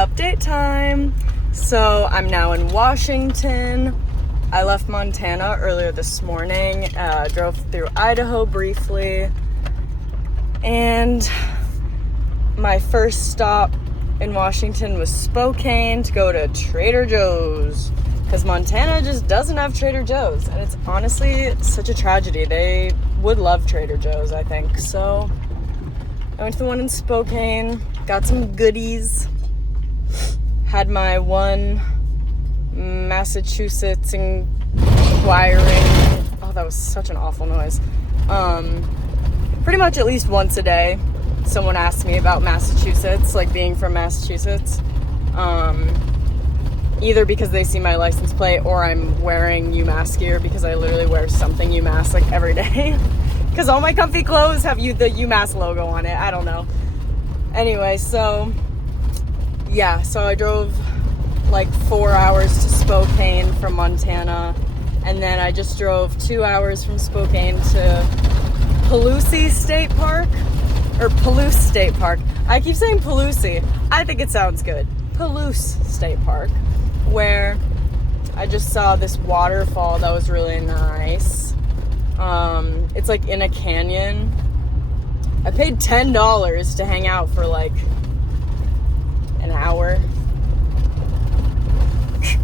Update time. So I'm now in Washington. I left Montana earlier this morning, drove through Idaho briefly, and my first stop in Washington was Spokane to go to Trader Joe's, because Montana just doesn't have Trader Joe's, and it's honestly such a tragedy. They would love Trader Joe's, I think. So I went to the one in Spokane, got some goodies, had my one Massachusetts inquiring. Oh, that was such an awful noise. Pretty much at least once a day, someone asks me about Massachusetts, like being from Massachusetts. Either because they see my license plate or I'm wearing UMass gear, because I literally wear something UMass like every day. Because all my comfy clothes have the UMass logo on it. I don't know. Anyway, so yeah, so I drove like 4 hours to Spokane from Montana, and then I just drove 2 hours from Spokane to Palouse State Park, or Palouse State Park. I keep saying Palouse. I think it sounds good. Palouse State Park, where I just saw this waterfall that was really nice. It's like in a canyon. I paid $10 to hang out for like an hour.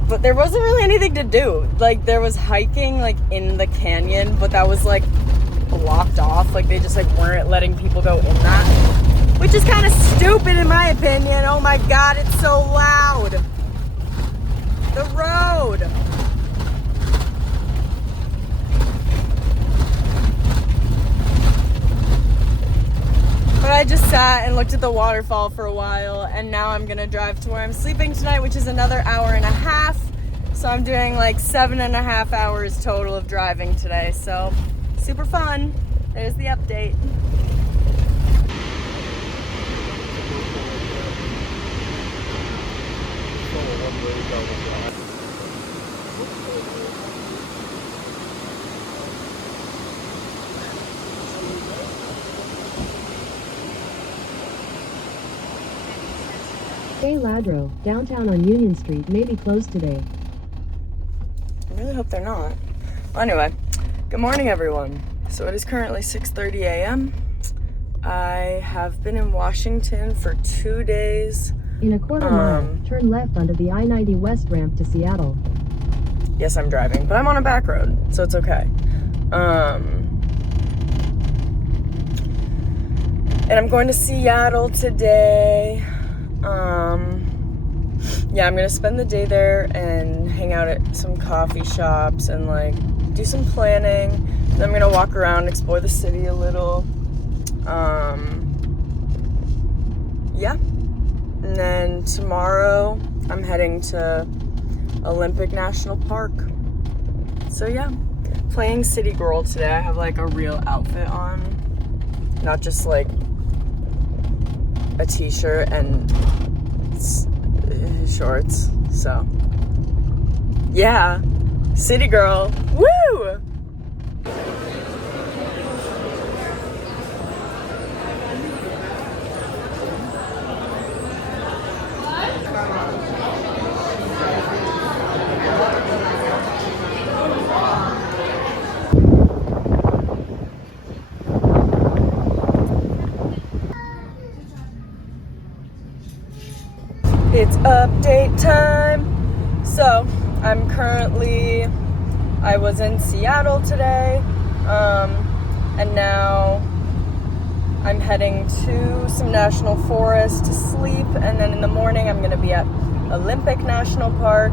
But there wasn't really anything to do. Like, there was hiking like in the canyon, but that was like blocked off. Like, they just like weren't letting people go in that, which is kind of stupid in my opinion. Oh my god, it's so loud. The road. But I just sat and looked at the waterfall for a while, and now I'm gonna drive to where I'm sleeping tonight, which is another hour and a half. So I'm doing like 7.5 hours total of driving today. So super fun. There's the update. Hey Ladro, downtown on Union Street may be closed today. I really hope they're not. Well, anyway, good morning everyone. So it is currently 6:30 a.m. I have been in Washington for 2 days. In a quarter mile, turn left onto the I-90 West ramp to Seattle. Yes, I'm driving, but I'm on a back road, so it's okay. And I'm going to Seattle today. Yeah, I'm gonna spend the day there and hang out at some coffee shops and like do some planning. Then I'm gonna walk around, explore the city a little. Yeah. And then tomorrow I'm heading to Olympic National Park. So yeah, playing city girl today. I have like a real outfit on, not just like a t-shirt and shorts. So yeah, city girl. Woo! It's update time. So I was in Seattle today, and now I'm heading to some national forest to sleep, and then in the morning I'm gonna be at Olympic National Park.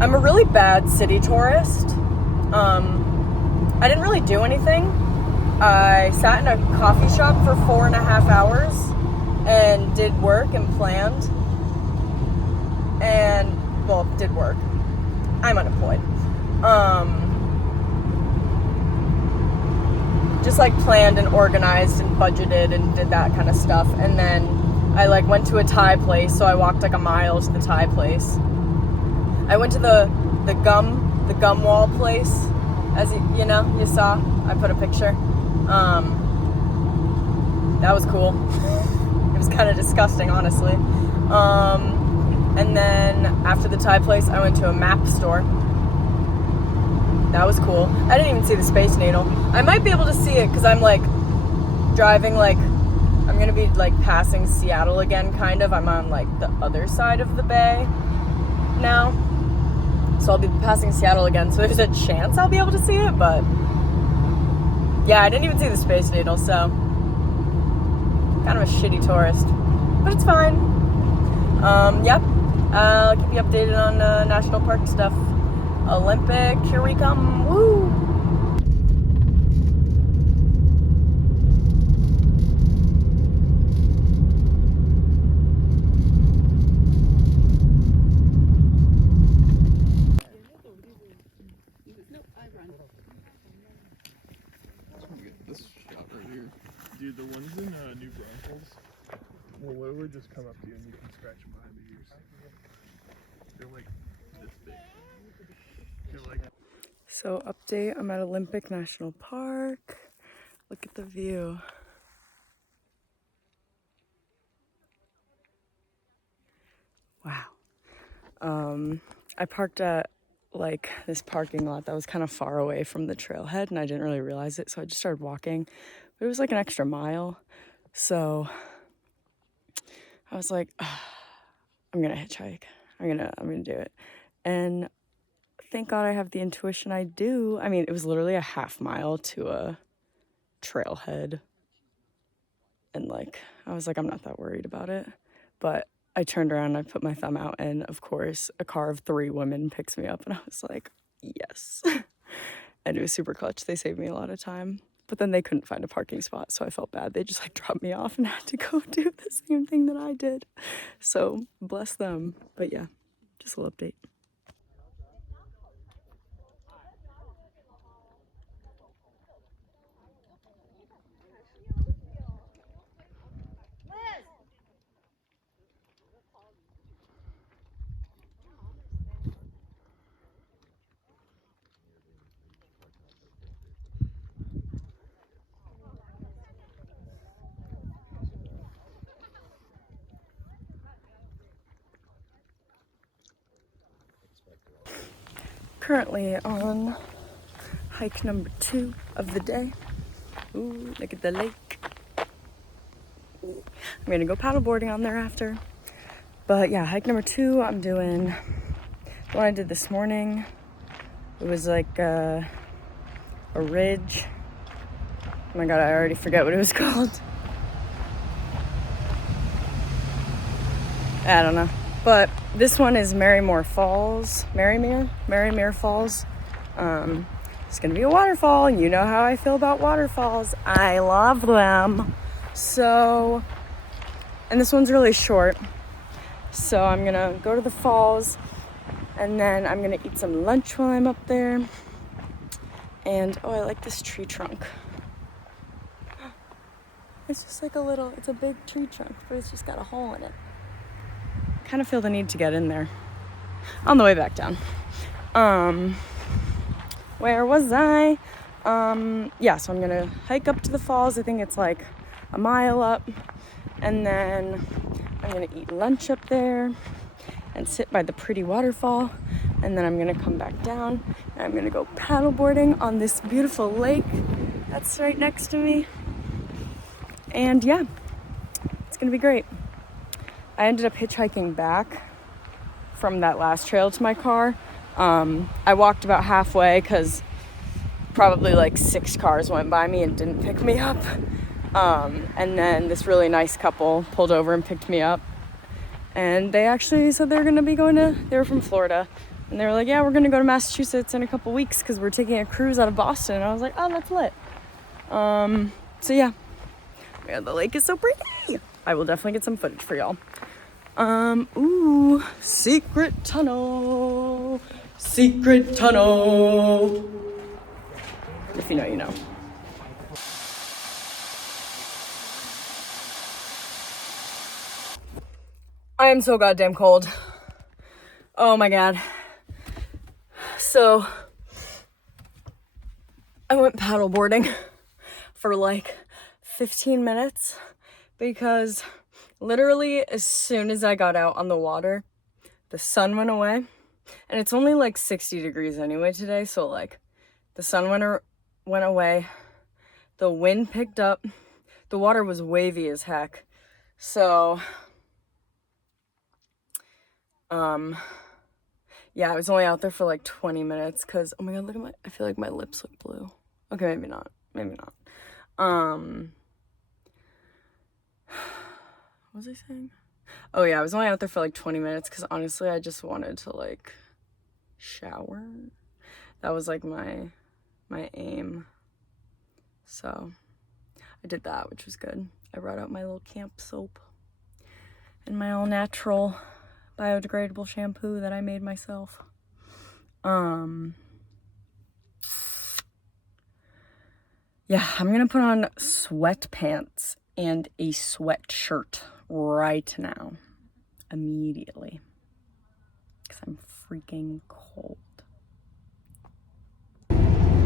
I'm a really bad city tourist. I didn't really do anything. I sat in a coffee shop for 4.5 hours and did work and planned, and well, did work. I'm unemployed. Just like planned and organized and budgeted and did that kind of stuff. And then I like went to a Thai place, so I walked like a mile to the Thai place. I went to the gum wall place, as you saw. I put a picture. That was cool. It was kind of disgusting, honestly. And then after the Thai place, I went to a map store. That was cool. I didn't even see the Space Needle. I might be able to see it because I'm like driving, like I'm gonna be like passing Seattle again, kind of. I'm on like the other side of the bay now, so I'll be passing Seattle again, so there's a chance I'll be able to see it. But yeah, I didn't even see the Space Needle, so kind of a shitty tourist, but it's fine. Yep, I'll keep you updated on national park stuff. Olympic, here we come. Woo! This shot right here. Dude, the ones in New Braunfels will literally just come up to you and you can scratch them behind the ears. They're like this big. They're like... So update, I'm at Olympic National Park. Look at the view. Wow. I parked at like this parking lot that was kind of far away from the trailhead and I didn't really realize it, so I just started walking. But it was like an extra mile. So I was like, I'm gonna hitchhike. I'm gonna do it. And thank God I have the intuition I do. I mean, it was literally a half mile to a trailhead. And like, I was like, I'm not that worried about it. But I turned around and I put my thumb out, and of course, a car of 3 women picks me up, and I was like, yes. And it was super clutch. They saved me a lot of time. But then they couldn't find a parking spot, so I felt bad. They just like dropped me off and had to go do the same thing that I did. So bless them. But yeah, just a little update. Currently on hike number 2 of the day. Ooh, look at the lake. I'm gonna go paddleboarding on there after. But yeah, hike number 2, I'm doing the one I did this morning. It was like a ridge. Oh my God, I already forget what it was called. I don't know. But this one is Marymere Falls. Marymere Falls. It's gonna be a waterfall, and you know how I feel about waterfalls. I love them. So, and this one's really short. So I'm gonna go to the falls, and then I'm gonna eat some lunch while I'm up there. And oh, I like this tree trunk. It's just like it's a big tree trunk, but it's just got a hole in it. Kind of feel the need to get in there on the way back down. Where was I? Yeah, so I'm gonna hike up to the falls. I think it's like a mile up, and then I'm gonna eat lunch up there and sit by the pretty waterfall, and then I'm gonna come back down and I'm gonna go paddleboarding on this beautiful lake that's right next to me. And yeah, it's gonna be great. I ended up hitchhiking back from that last trail to my car. I walked about halfway because probably like 6 cars went by me and didn't pick me up. And then this really nice couple pulled over and picked me up. And they actually said they were from Florida. And they were like, yeah, we're going to go to Massachusetts in a couple weeks because we're taking a cruise out of Boston. And I was like, oh, that's lit. So yeah, the lake is so pretty. I will definitely get some footage for y'all. Ooh, secret tunnel. Secret tunnel. If you know, you know. I am so goddamn cold. Oh my God. So, I went paddleboarding for like 15 minutes because Literally, as soon as I got out on the water, the sun went away. And it's only like 60 degrees anyway today, so like the sun went away. The wind picked up. The water was wavy as heck. So yeah, I was only out there for like 20 minutes because, oh my god, look at I feel like my lips look blue. Okay, maybe not. What was I saying? Oh yeah, I was only out there for like 20 minutes because honestly, I just wanted to like shower. That was like my aim. So I did that, which was good. I brought out my little camp soap and my all natural biodegradable shampoo that I made myself. Yeah, I'm gonna put on sweatpants and a sweatshirt right now, immediately, because I'm freaking cold.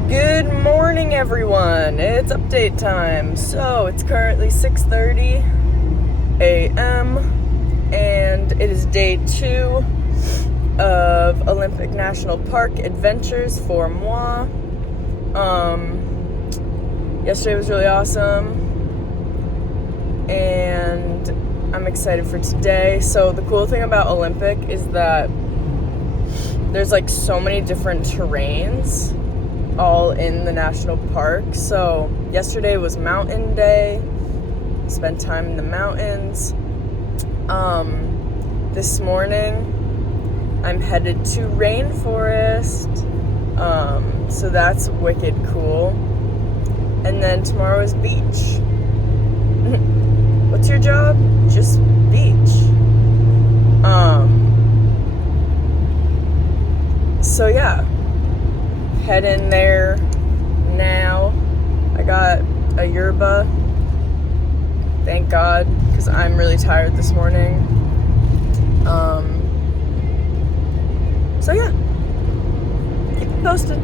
Good morning, everyone. It's update time. So it's currently 6:30 a.m. and it is day 2 of Olympic National Park adventures for moi. Yesterday was really awesome, and I'm excited for today. So the cool thing about Olympic is that there's like so many different terrains all in the national park. So yesterday was mountain day. Spent time in the mountains. This morning I'm headed to rainforest. So that's wicked cool. And then tomorrow is beach. What's your job? Just beach. So yeah, head in there now. I got a yerba, thank God, because I'm really tired this morning. So yeah, keep it posted.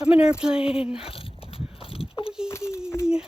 I'm an airplane. Whee!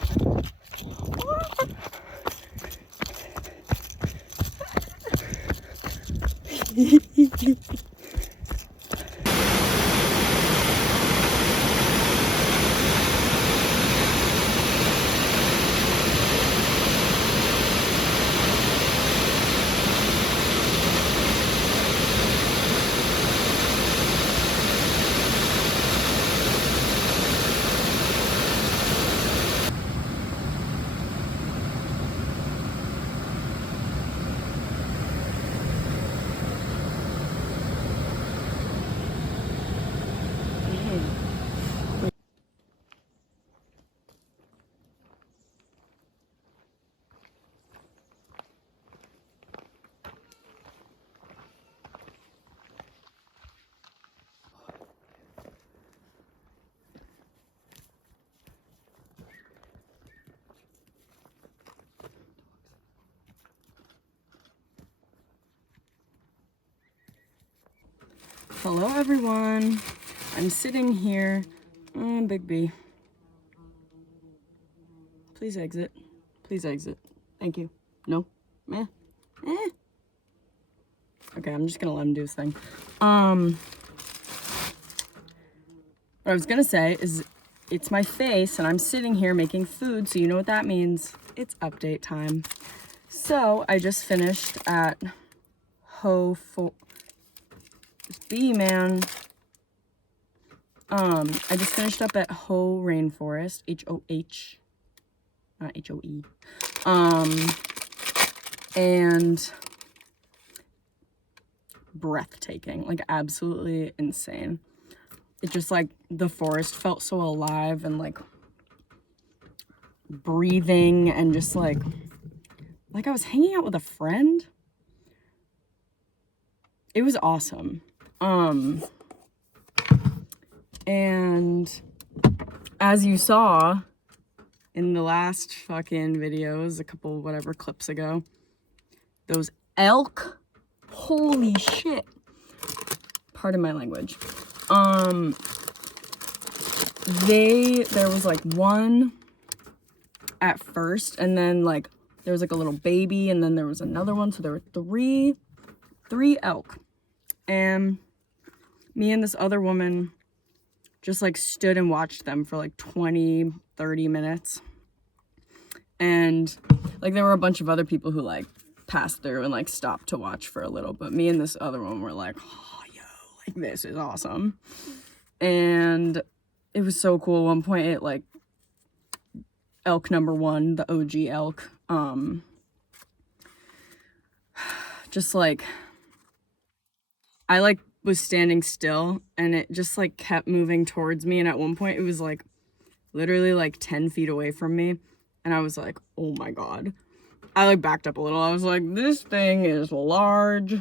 Hello everyone, I'm sitting here, Big B. Please exit, thank you. No, meh, Okay, I'm just gonna let him do his thing. What I was gonna say is it's my face and I'm sitting here making food, so you know what that means. It's update time. So I just finished at B, man. I just finished up at Ho Rainforest, H-O-H, not H-O-E. And breathtaking, like absolutely insane. It just like, the forest felt so alive and like breathing and just like I was hanging out with a friend. it was awesome. And as you saw in the last fucking videos, a couple whatever clips ago, those elk, holy shit. Pardon my language. There was like one at first, and then like there was like a little baby, and then there was another one. So there were three elk, and me and this other woman just like stood and watched them for like 20-30 minutes. And like there were a bunch of other people who like passed through and like stopped to watch for a little, but me and this other one were like, oh yo, like this is awesome. And it was so cool. At one point it like elk number 1, the OG elk, just like I like was standing still, and it just like kept moving towards me, and at one point it was like literally like 10 feet away from me, and I was like, oh my god. I like backed up a little. I was like, this thing is large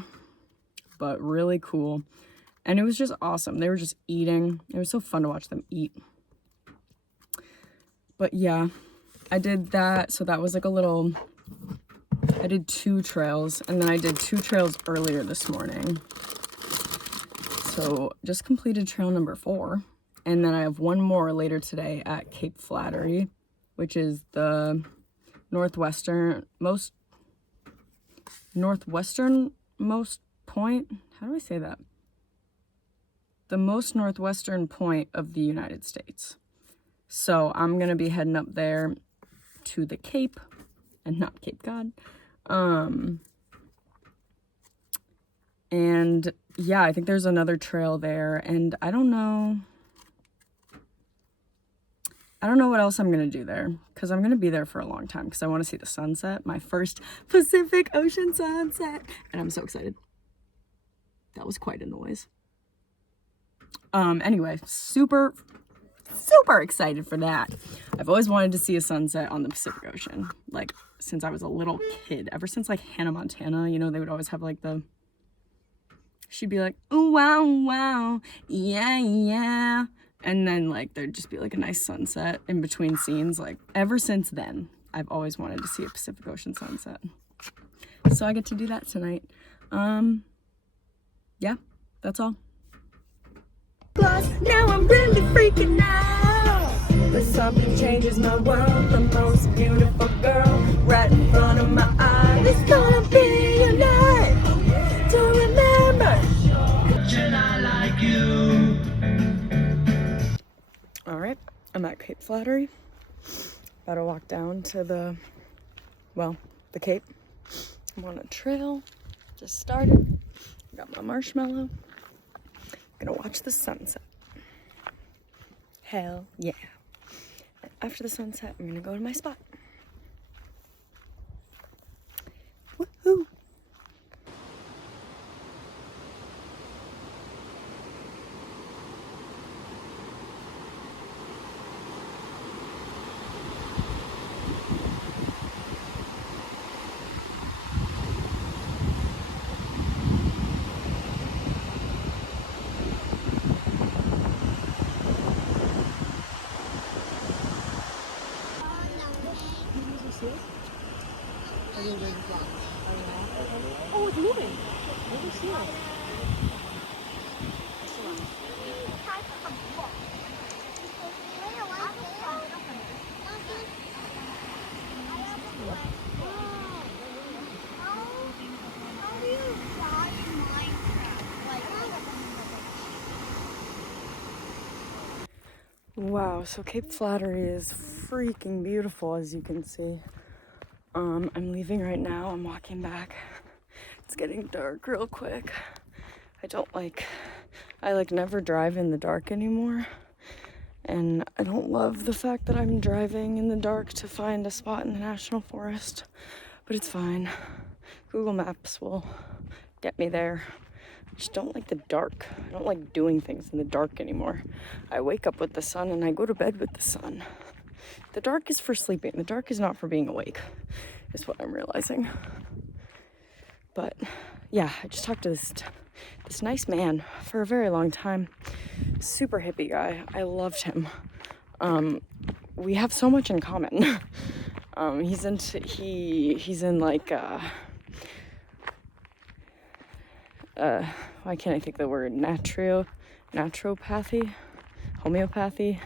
but really cool. And it was just awesome. They were just eating. It was so fun to watch them eat. But yeah, I did that. So that was like a little, I did 2 trails, and then I did 2 trails earlier this morning. So just completed trail number 4. And then I have one more later today at Cape Flattery, which is the northwesternmost point. How do I say that? The most northwestern point of the United States. So I'm going to be heading up there to the Cape, and not Cape Cod. And yeah, I think there's another trail there, and I don't know what else I'm going to do there, because I'm going to be there for a long time, because I want to see the sunset, my first Pacific Ocean sunset, and I'm so excited. That was quite a noise. Anyway, super excited for that. I've always wanted to see a sunset on the Pacific Ocean, like since I was a little kid, ever since like Hannah Montana, you know, they would always have like she'd be like, ooh, wow, wow, yeah, yeah. And then like there'd just be like a nice sunset in between scenes. Like ever since then, I've always wanted to see a Pacific Ocean sunset. So I get to do that tonight. Yeah, that's all. Now I'm really freaking out. But something changes my world. The most beautiful girl right in front of my eyes. It's gonna be a night to remember. I like you. Alright, I'm at Cape Flattery. About to walk down to the Cape. I'm on a trail. Just started. Got my marshmallow. Gonna watch the sunset. Hell yeah. And after the sunset, I'm gonna go to my spot. Woohoo! Oh, it's moving. I can see it. Wow, so Cape Flattery is freaking beautiful, as you can see. I'm leaving right now. I'm walking back. It's getting dark real quick. I never drive in the dark anymore. And I don't love the fact that I'm driving in the dark to find a spot in the national forest, but it's fine. Google Maps will get me there. I just don't like the dark. I don't like doing things in the dark anymore. I wake up with the sun and I go to bed with the sun. The dark is for sleeping. The dark is not for being awake, is what I'm realizing. But yeah, I just talked to this nice man for a very long time. Super hippie guy. I loved him. We have so much in common. He's in like why can't I think the word naturopathy, homeopathy,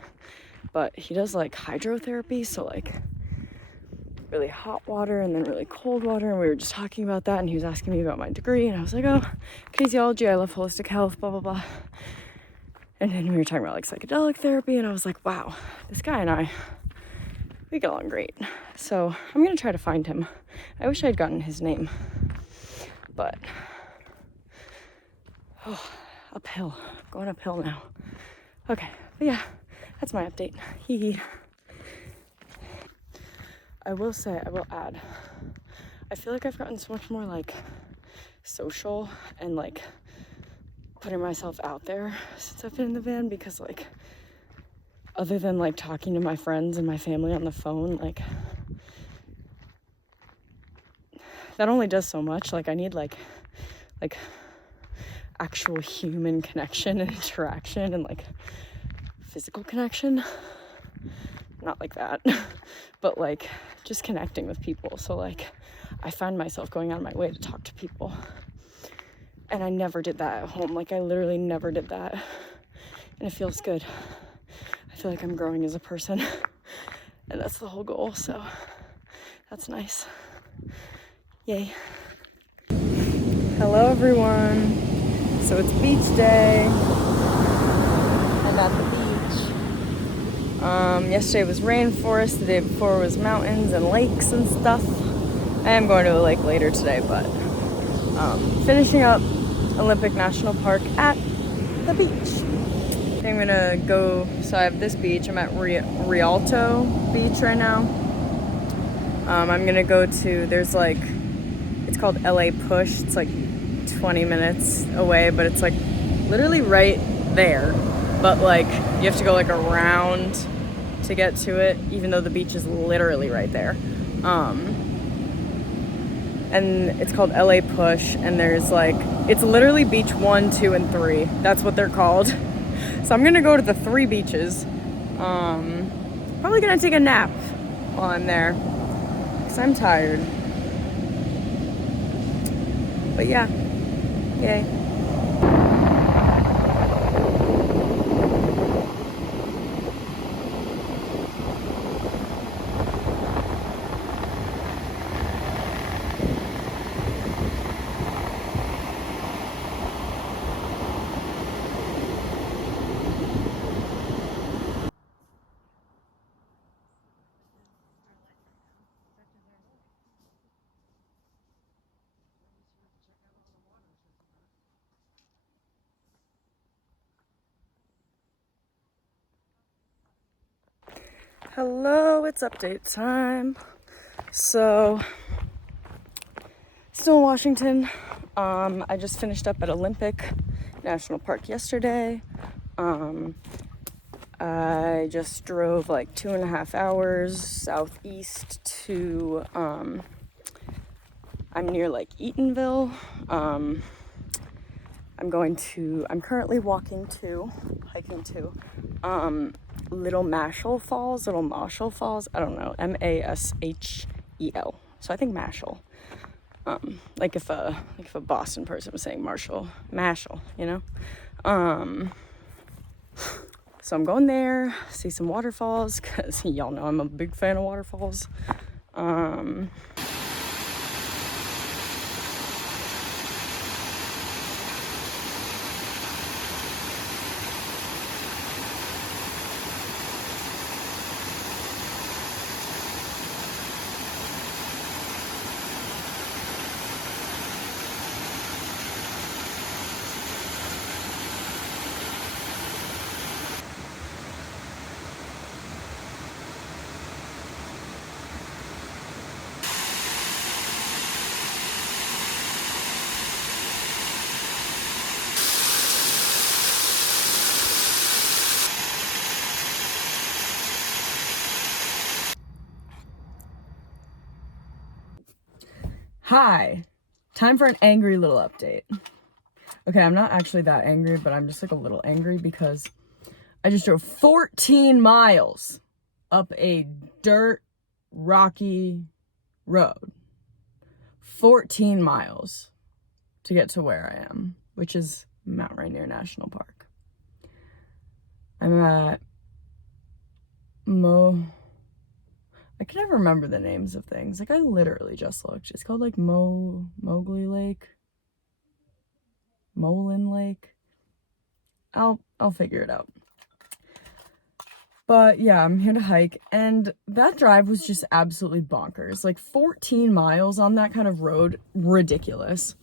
but he does like hydrotherapy, so like really hot water and then really cold water, and we were just talking about that, and he was asking me about my degree, and I was like, oh, kinesiology, I love holistic health, blah blah blah. And then we were talking about like psychedelic therapy, and I was like, wow, this guy and I, we get along great. So I'm gonna try to find him. I wish I'd gotten his name, but uphill, going uphill now. Okay, but yeah, that's my update. Hee hee. I will add, I feel like I've gotten so much more like social and like putting myself out there since I've been in the van, because like other than like talking to my friends and my family on the phone, like that only does so much. Like I need like actual human connection and interaction and like physical connection, not like that, but like just connecting with people. So like I find myself going out of my way to talk to people, and I never did that at home. Like I literally never did that, and it feels good. I feel like I'm growing as a person, and that's the whole goal, so that's nice. Yay. Hello everyone. So it's beach day. I'm at the beach. Yesterday was rainforest, the day before was mountains and lakes and stuff. I am going to a lake later today, but finishing up Olympic National Park at the beach. I'm gonna go, so I have this beach, I'm at Rialto Beach right now. I'm gonna go to, there's like, it's called LA Push, it's like 20 minutes away, but it's like literally right there, but like you have to go like around to get to it, even though the beach is literally right there. And it's called LA Push, and there's like, it's literally beach 1, 2, and 3. That's what they're called. So I'm gonna go to the 3 beaches. Probably gonna take a nap while I'm there, because I'm tired. But yeah, yay. Hello, it's update time. So, still in Washington. I just finished up at Olympic National Park yesterday. I just drove like 2.5 hours southeast to, I'm near like Eatonville. I'm currently hiking to, Little Mashel Falls, I don't know, Mashel. So I think Mashel. Like if a Boston person was saying Mashel, you know? So I'm going there, see some waterfalls, because y'all know I'm a big fan of waterfalls. Hi. Time for an angry little update. Okay, I'm not actually that angry, but I'm just like a little angry because I just drove 14 miles up a dirt, rocky road. 14 miles to get to where I am, which is Mount Rainier National Park. I'm at I can never remember the names of things. Like, I literally just looked. It's called like Mowgli Lake. Molin Lake. I'll figure it out. But yeah, I'm here to hike, and that drive was just absolutely bonkers. Like 14 miles on that kind of road, ridiculous.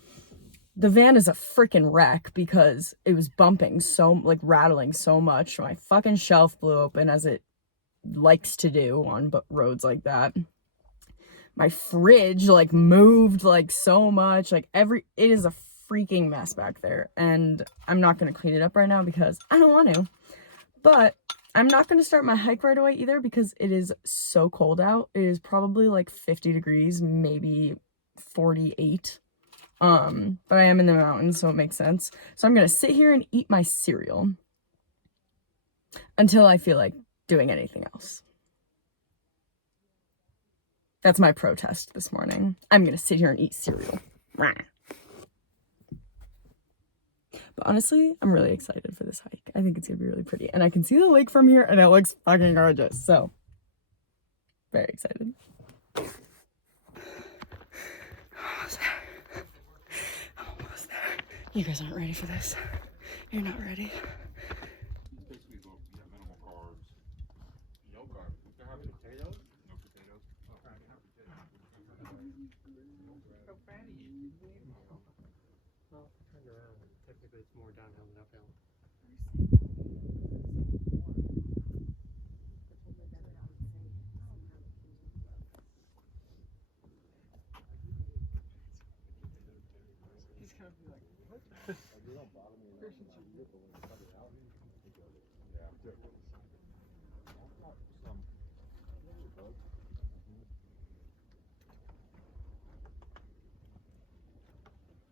The van is a freaking wreck because it was bumping so, like rattling so much. My fucking shelf blew open, as it likes to do on roads like that. My fridge like moved like so much, like it is a freaking mess back there, and I'm not going to clean it up right now because I don't want to. But I'm not going to start my hike right away either because it is so cold out. It is probably like 50 degrees, maybe 48. But I am in the mountains, so it makes sense. So I'm going to sit here and eat my cereal until I feel like doing anything else. That's my protest this morning. I'm going to sit here and eat cereal. But honestly, I'm really excited for this hike. I think it's going to be really pretty. And I can see the lake from here, and it looks fucking gorgeous. So, very excited. Almost there. I'm almost there. You guys aren't ready for this. You're not ready. Basically, minimal carbs. No carbs. You can have potatoes? No potatoes. Oh, I can have potatoes. So fatty. Well, turn around. Technically, it's more downhill than uphill. He's gonna be like, what?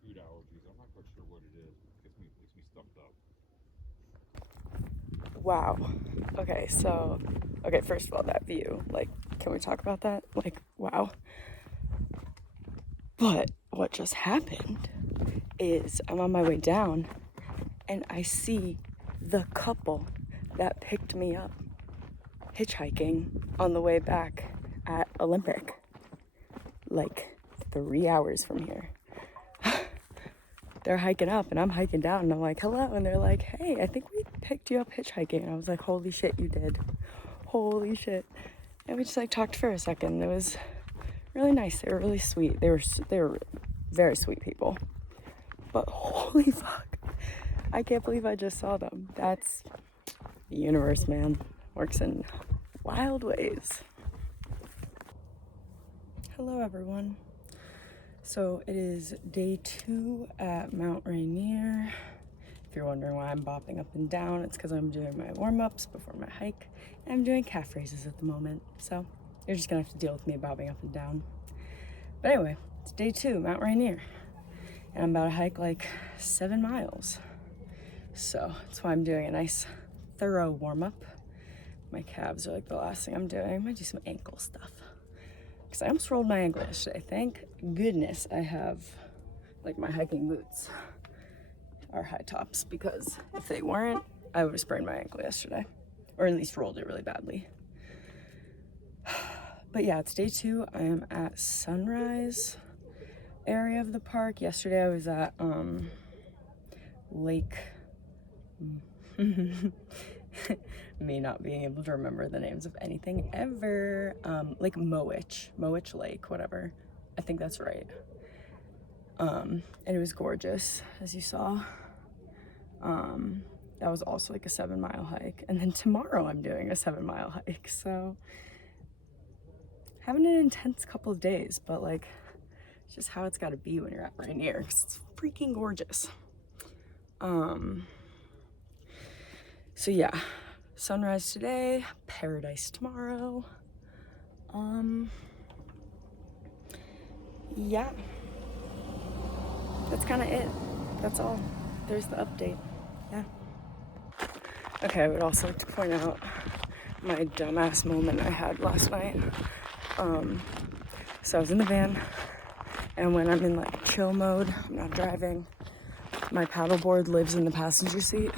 Food allergies. I'm not quite sure what it is. It makes me stuffed up. Wow. Okay, so, first of all, that view, like, can we talk about that? Like, wow. But what just happened is I'm on my way down and I see the couple that picked me up hitchhiking on the way back at Olympic, like 3 hours from here. They're hiking up and I'm hiking down and I'm like, hello. And they're like, hey, I think we picked you up hitchhiking. And I was like, holy shit, you did. Holy shit. And we just like talked for a second. It was really nice. They were really sweet. They were very sweet people. But holy fuck, I can't believe I just saw them. That's the universe, man. Works in wild ways. Hello, everyone. So it is day 2 at Mount Rainier. If you're wondering why I'm bopping up and down, it's because I'm doing my warm-ups before my hike. And I'm doing calf raises at the moment. So you're just gonna have to deal with me bobbing up and down. But anyway, it's day 2, Mount Rainier. And I'm about to hike like 7 miles. So that's why I'm doing a nice thorough warm-up. My calves are like the last thing I'm doing. I might do some ankle stuff. Because I almost rolled my ankle yesterday. Thank goodness I have like my hiking boots are high tops, because if they weren't, I would have sprained my ankle yesterday, or at least rolled it really badly. But yeah, it's day 2. I am at Sunrise area of the park. Yesterday I was at Lake me not being able to remember the names of anything ever. Lake Mowich Lake, whatever. I think that's right. And it was gorgeous, as you saw. That was also like a 7-mile hike. And then tomorrow I'm doing a 7-mile hike. So having an intense couple of days, but like, it's just how it's gotta be when you're at Rainier, because it's freaking gorgeous. So yeah, sunrise today, paradise tomorrow. Yeah. that's kind of it. That's all. There's the update. Yeah. Okay, I would also like to point out my dumbass moment I had last night. So I was in the van, and when I'm in like chill mode, I'm not driving, my paddleboard lives in the passenger seat.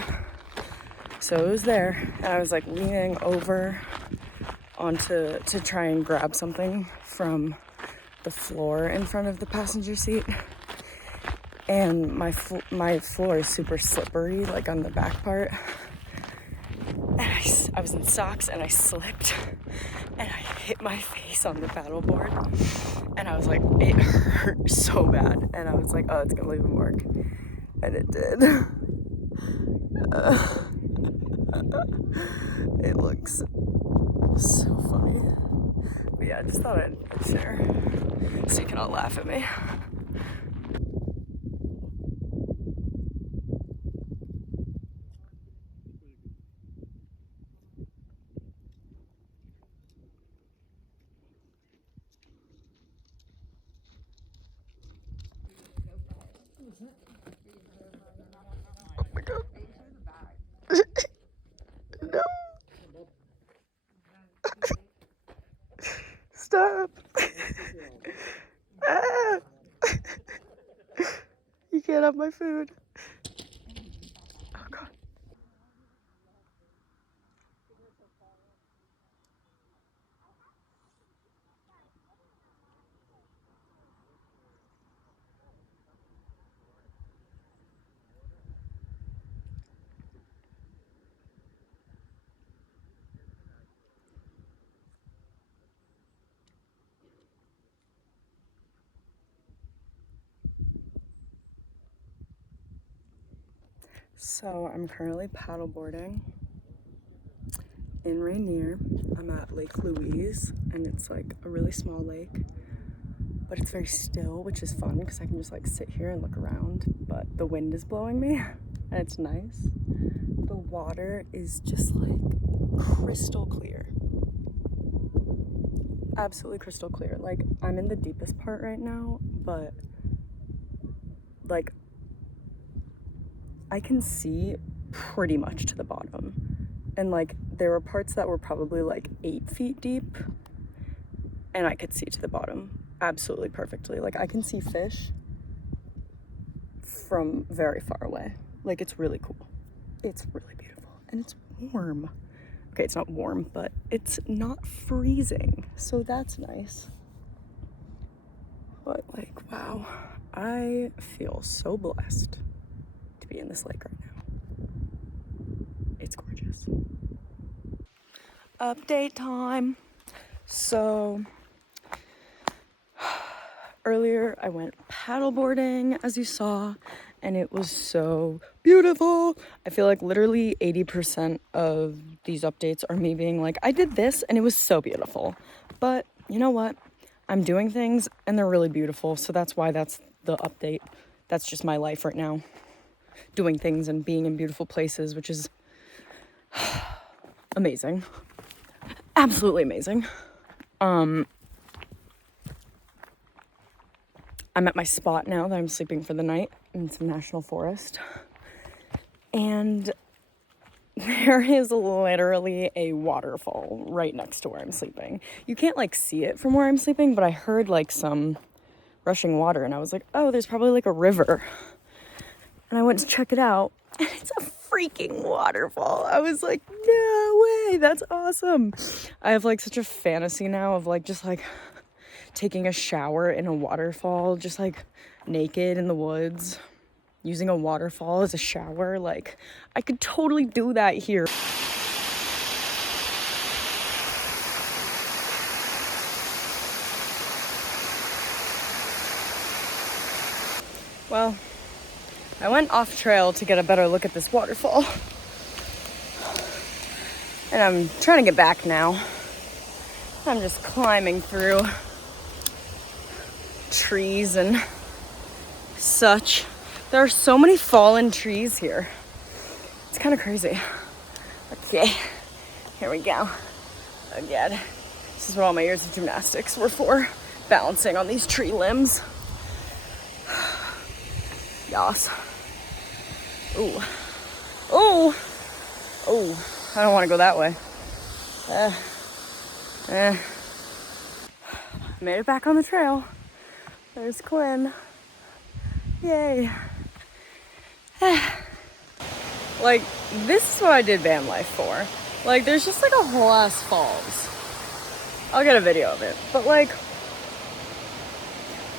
So it was there, and I was like leaning over onto to try and grab something from the floor in front of the passenger seat. And my floor is super slippery, like on the back part. And I was in socks and I slipped and I hit my face on the paddleboard. And I was like, it hurt so bad. And I was like, oh, it's gonna leave a mark. And it did. It looks so funny. But yeah, I just thought I'd share so you can all laugh at me. Oh my god. No. Stop. Ah. You can't have my food. Oh god. So I'm currently paddleboarding in Rainier. I'm at Lake Louise, and it's like a really small lake, but it's very still, which is fun because I can just like sit here and look around, but the wind is blowing me and it's nice. The water is just like crystal clear. Absolutely crystal clear. Like, I'm in the deepest part right now, but like I can see pretty much to the bottom. And like there were parts that were probably like 8 feet deep and I could see to the bottom absolutely perfectly. Like I can see fish from very far away. Like it's really cool. It's really beautiful and it's warm. Okay, it's not warm, but it's not freezing. So that's nice. But like, wow, I feel so blessed to be in this lake right now. It's gorgeous. Update time. So earlier I went paddleboarding, as you saw, and it was so beautiful. I feel like literally 80% of these updates are me being like, I did this and it was so beautiful. But you know what? I'm doing things and they're really beautiful. So that's why that's the update. That's just my life right now. Doing things and being in beautiful places, which is amazing. Absolutely amazing. I'm at my spot now that I'm sleeping for the night in some national forest. And there is literally a waterfall right next to where I'm sleeping. You can't like see it from where I'm sleeping, but I heard like some rushing water and I was like, oh, there's probably like a river. And I went to check it out and it's a freaking waterfall. I was like, no way, that's awesome. I have like such a fantasy now of like just like taking a shower in a waterfall, just like naked in the woods, using a waterfall as a shower. Like I could totally do that here. Well, I went off trail to get a better look at this waterfall. And I'm trying to get back now. I'm just climbing through trees and such. There are so many fallen trees here. It's kind of crazy. Okay, here we go. Again, this is what all my years of gymnastics were for. Balancing on these tree limbs. Yas. Ooh. Ooh. Ooh. I don't want to go that way. Made it back on the trail. There's Quinn. Yay. Like, this is what I did van life for. Like, there's just like a whole ass falls. I'll get a video of it. But like,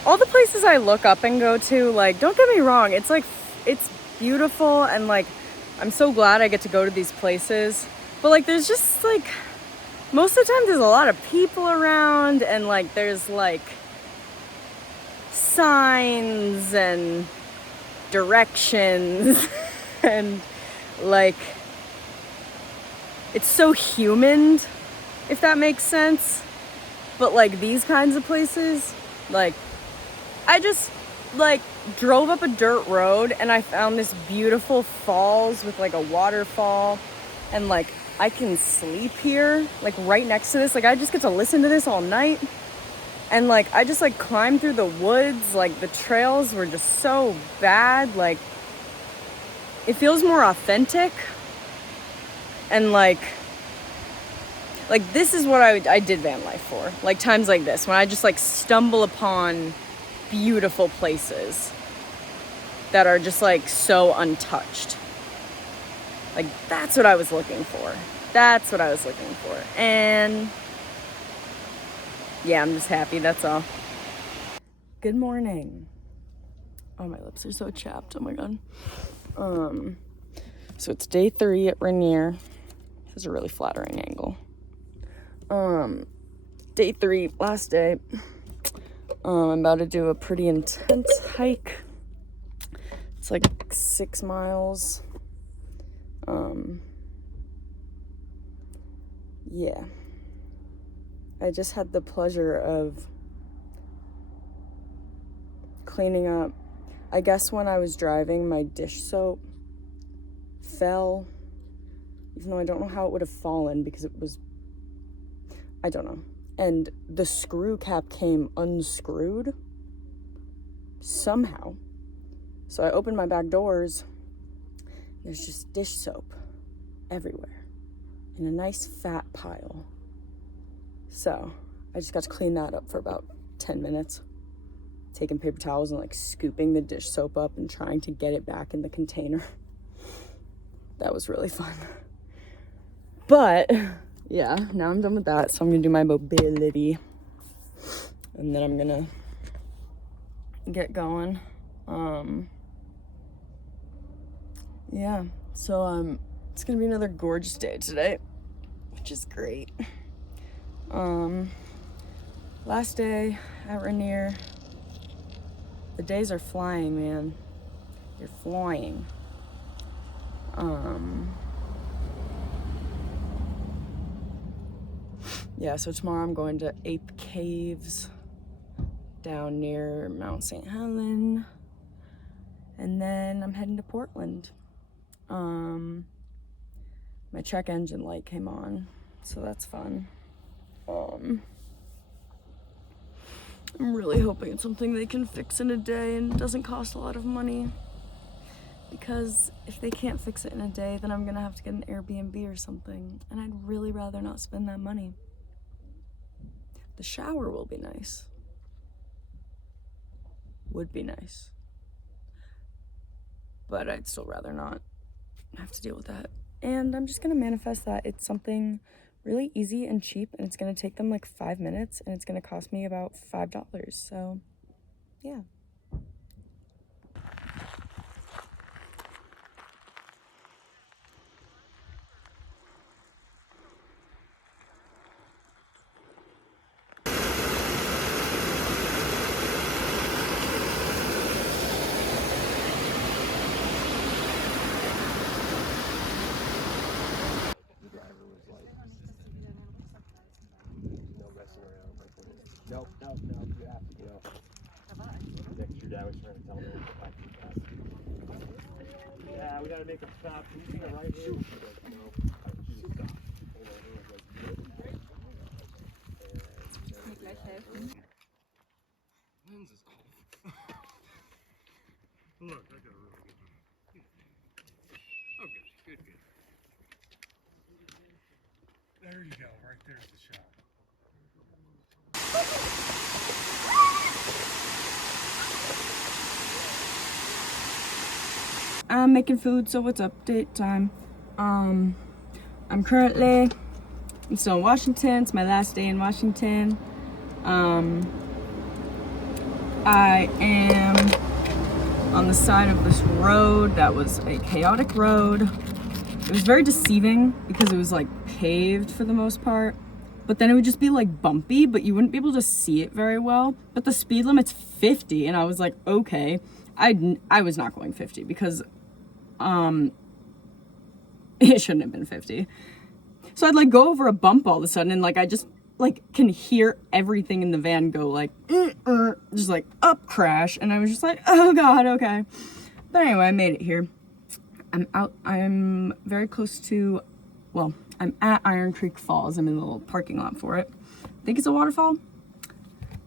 all the places I look up and go to, like, don't get me wrong, it's like, it's beautiful and like, I'm so glad I get to go to these places. But like, there's just like, most of the time there's a lot of people around and like, there's like signs and directions and like, it's so human, if that makes sense. But like these kinds of places, like, I just like drove up a dirt road and I found this beautiful falls with like a waterfall, and like I can sleep here, like right next to this. Like I just get to listen to this all night. And like I just like climbed through the woods. Like the trails were just so bad. Like it feels more authentic. And like this is what I did van life for. Like times like this, when I just like stumble upon beautiful places that are just like so untouched. Like that's what I was looking for. That's what I was looking for. And yeah, I'm just happy, that's all. Good morning. Oh, my lips are so chapped. Oh my god. So it's day 3 at Rainier. This is a really flattering angle. Day 3, last day. I'm about to do a pretty intense hike. It's like 6 miles. Yeah. I just had the pleasure of cleaning up. I guess when I was driving, my dish soap fell, even though I don't know how it would have fallen because it was, I don't know. And the screw cap came unscrewed somehow. So I opened my back doors. There's just dish soap everywhere in a nice fat pile. So I just got to clean that up for about 10 minutes. Taking paper towels and like scooping the dish soap up and trying to get it back in the container. That was really fun. But yeah, now I'm done with that. So I'm gonna do my mobility. And then I'm gonna get going. Yeah, so it's gonna be another gorgeous day today, which is great. Last day at Rainier. The days are flying, man. You're flying. Yeah, so tomorrow I'm going to Ape Caves down near Mount St. Helen. And then I'm heading to Portland. My check engine light came on, so that's fun. I'm really hoping it's something they can fix in a day and doesn't cost a lot of money. Because if they can't fix it in a day, then I'm gonna have to get an Airbnb or something. And I'd really rather not spend that money. The shower will be nice. Would be nice. But I'd still rather not have to deal with that. And I'm just gonna manifest that it's something really easy and cheap, and it's gonna take them like 5 minutes, and it's gonna cost me about $5. So, yeah. Nope, you have to, Next, your dad was trying to tell me what too fast. Yeah, we gotta make a stop. Can you take a right here? She's like, no, I should stop. Kann ich gleich helfen? Lens is cold. Look, I got a really good one. Okay, good. There you go, right there's the shot. I'm making food, so it's update time. I'm still in Washington. It's my last day in Washington. I am on the side of this road that was a chaotic road. It was very deceiving because it was like paved for the most part, but then it would just be like bumpy, but you wouldn't be able to see it very well. But the speed limit's 50, and I was like, okay. I was not going 50 because it shouldn't have been 50. So I'd like go over a bump all of a sudden, and like I just like can hear everything in the van go like just like up crash, and I was just like, oh god, okay. But anyway, I made it here. I'm very close to, well, I'm at Iron Creek Falls. I'm in the little parking lot for it. I think it's a waterfall.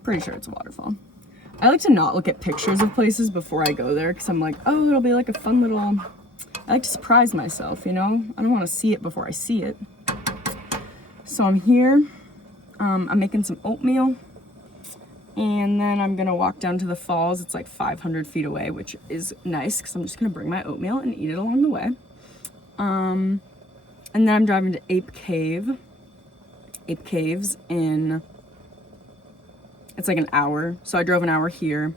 Pretty sure it's a waterfall. I like to not look at pictures of places before I go there because I'm like, oh, it'll be like a fun little, I like to surprise myself, you know? I don't want to see it before I see it. So I'm here. I'm making some oatmeal. And then I'm gonna walk down to the falls. It's like 500 feet away, which is nice because I'm just gonna bring my oatmeal and eat it along the way. And then I'm driving to Ape Caves in, it's like an hour. So I drove an hour here.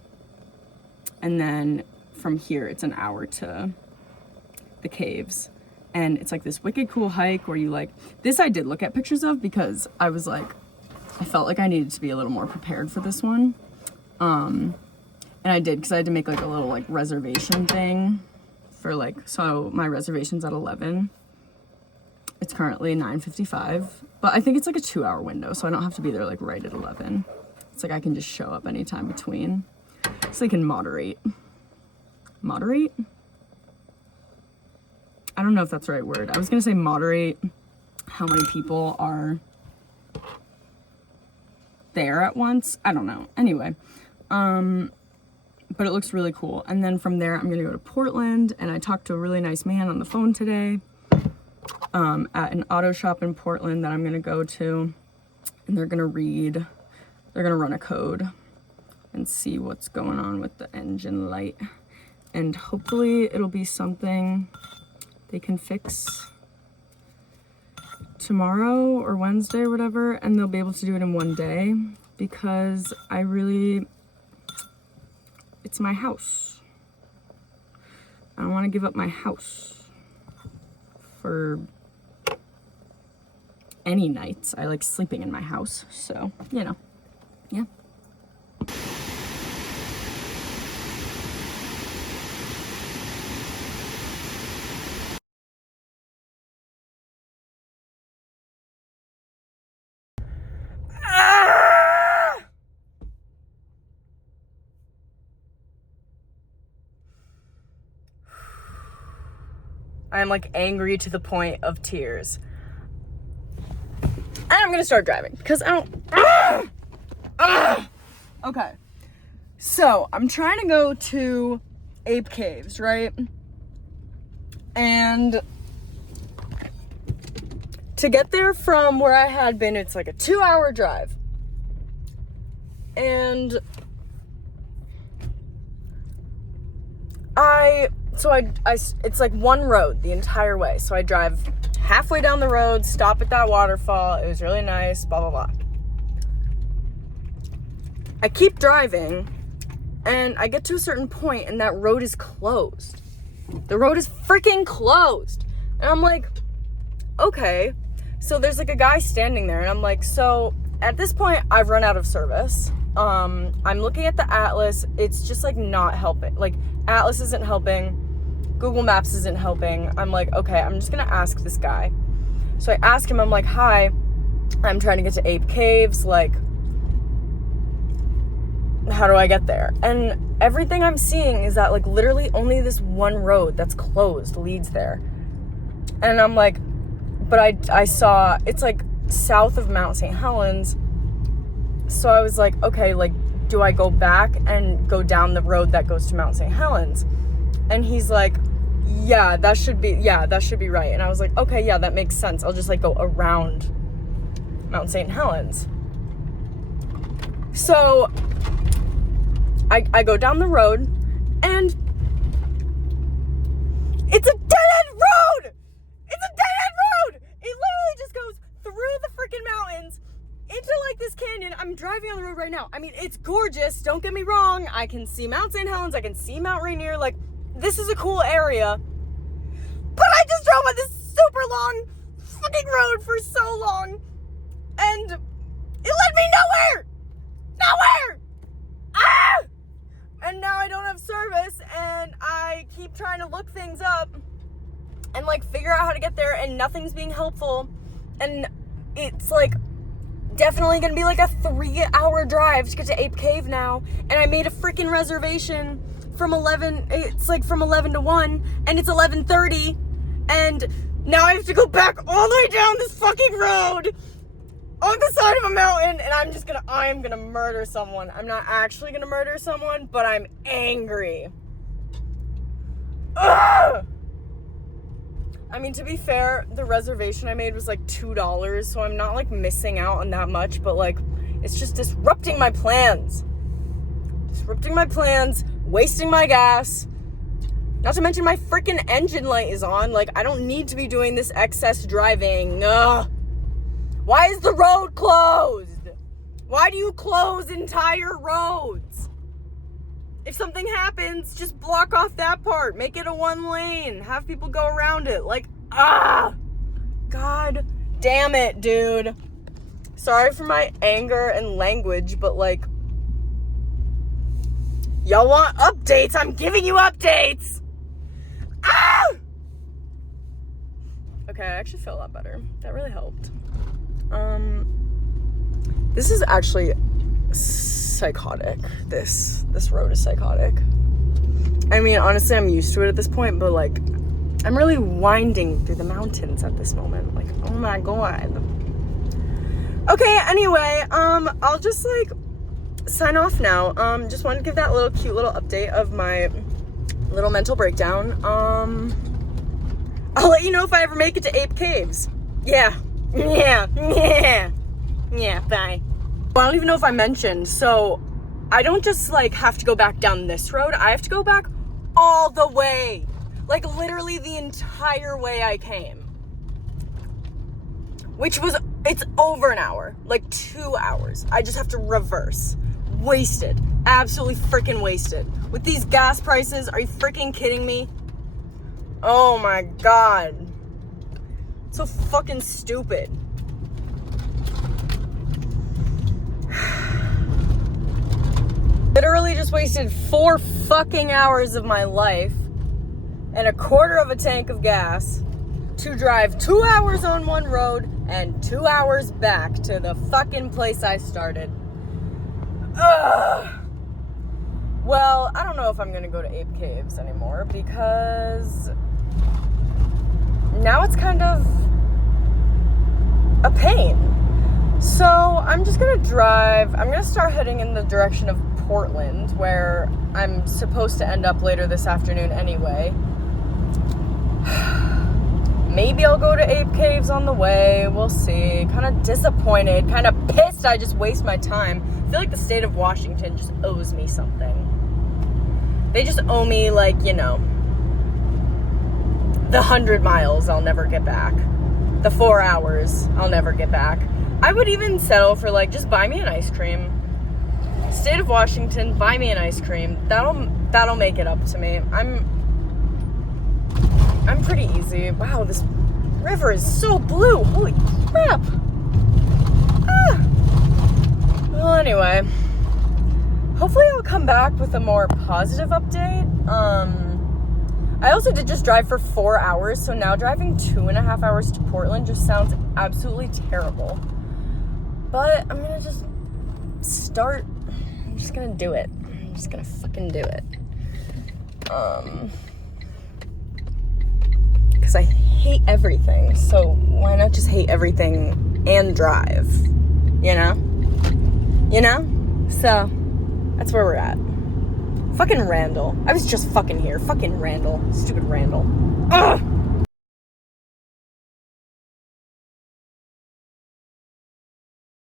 And then from here, it's an hour to the caves. And it's like this wicked cool hike where you like, this I did look at pictures of because I was like, I felt like I needed to be a little more prepared for this one. And I did because I had to make like a little like reservation thing for like, so my reservation's at 11. It's currently 9:55, but I think it's like a 2-hour window, so I don't have to be there like right at 11. It's like I can just show up anytime between. So I can moderate. Moderate? I don't know if that's the right word. I was gonna say moderate how many people are there at once. I don't know. Anyway, but it looks really cool. And then from there, I'm gonna go to Portland, and I talked to a really nice man on the phone today at an auto shop in Portland that I'm gonna go to, and they're gonna run a code and see what's going on with the engine light. And hopefully it'll be something they can fix tomorrow or Wednesday or whatever, and they'll be able to do it in one day because it's my house. I don't want to give up my house for any nights. I like sleeping in my house, so, you know, yeah. I'm like angry to the point of tears. And I'm gonna start driving because I don't. Okay. So I'm trying to go to Ape Caves, right? And to get there from where I had been, it's like a 2-hour drive. And it's like one road the entire way. So I drive halfway down the road, stop at that waterfall. It was really nice, blah, blah, blah. I keep driving and I get to a certain point and that road is closed. The road is freaking closed. And I'm like, okay. So there's like a guy standing there and I'm like, so at this point I've run out of service. I'm looking at the Atlas. It's just like not helping. Like Atlas isn't helping. Google Maps isn't helping. I'm like, okay, I'm just gonna ask this guy. So I ask him, I'm like, hi, I'm trying to get to Ape Caves. Like, how do I get there? And everything I'm seeing is that like literally only this one road that's closed leads there. And I'm like, but I saw, it's like south of Mount St. Helens. So I was like, okay, like do I go back and go down the road that goes to Mount St. Helens? And he's like, yeah, that should be right. And I was like, okay, yeah, that makes sense. I'll just like go around Mount St. Helens. So I go down the road, and it's a dead-end road! It's a dead-end road! It literally just goes through the freaking mountains into like this canyon. I'm driving on the road right now. I mean, it's gorgeous, don't get me wrong. I can see Mount St. Helens, I can see Mount Rainier, like, this is a cool area. But I just drove on this super long fucking road for so long, and it led me nowhere! Nowhere! Ah! And now I don't have service, and I keep trying to look things up and like figure out how to get there, and nothing's being helpful. And it's like definitely gonna be like a 3-hour drive to get to Ape Cave now. And I made a freaking reservation from 11 to 1, and it's 11:30, and now I have to go back all the way down this fucking road on the side of a mountain, and I am gonna murder someone. I'm not actually gonna murder someone, but I'm angry. Ugh! I mean, to be fair, the reservation I made was like $2, so I'm not like missing out on that much, but like, it's just disrupting my plans. Wasting my gas. Not to mention my freaking engine light is on. Like, I don't need to be doing this excess driving. Ugh. Why is the road closed? Why do you close entire roads? If something happens, just block off that part. Make it a 1 lane. Have people go around it. Like, God damn it, dude. Sorry for my anger and language, but like, y'all want updates? I'm giving you updates. Okay, I actually feel a lot better. That really helped. This is actually psychotic. This road is psychotic. I mean, honestly, I'm used to it at this point, but like, I'm really winding through the mountains at this moment. Like, oh my God. Okay, anyway, I'll just like sign off now. Just wanted to give that little cute little update of my little mental breakdown. I'll let you know if I ever make it to Ape Caves. Yeah, bye. Well, I don't even know if I mentioned, so I don't just like have to go back down this road, I have to go back all the way. Like literally the entire way I came. Which was, it's over an hour, like 2 hours. I just have to reverse. Wasted. Absolutely freaking wasted. With these gas prices, are you freaking kidding me? Oh my God. So fucking stupid. Literally just wasted 4 fucking hours of my life and a quarter of a tank of gas to drive 2 hours on one road and 2 hours back to the fucking place I started. Ugh. Well, I don't know if I'm gonna go to Ape Caves anymore because now it's kind of a pain. So I'm just gonna drive. I'm gonna start heading in the direction of Portland, where I'm supposed to end up later this afternoon anyway. Maybe I'll go to Ape Caves on the way. We'll see. Kind of disappointed, kind of pissed I just waste my time. I feel like the state of Washington just owes me something. They just owe me, like, you know, the 100 miles I'll never get back. The 4 hours I'll never get back. I would even settle for, like, just buy me an ice cream. State of Washington, buy me an ice cream. That'll make it up to me. I'm pretty easy. Wow, this river is so blue. Holy crap. Well, anyway. Hopefully I'll come back with a more positive update. I also did just drive for 4 hours, so now driving 2.5 hours to Portland just sounds absolutely terrible. But I'm gonna just start. I'm just gonna do it. I'm just gonna fucking do it. Because I hate everything, so why not just hate everything and drive? You know? So, That's where we're at. Fucking Randall. I was just fucking here. Fucking Randall. Stupid Randall. Ugh!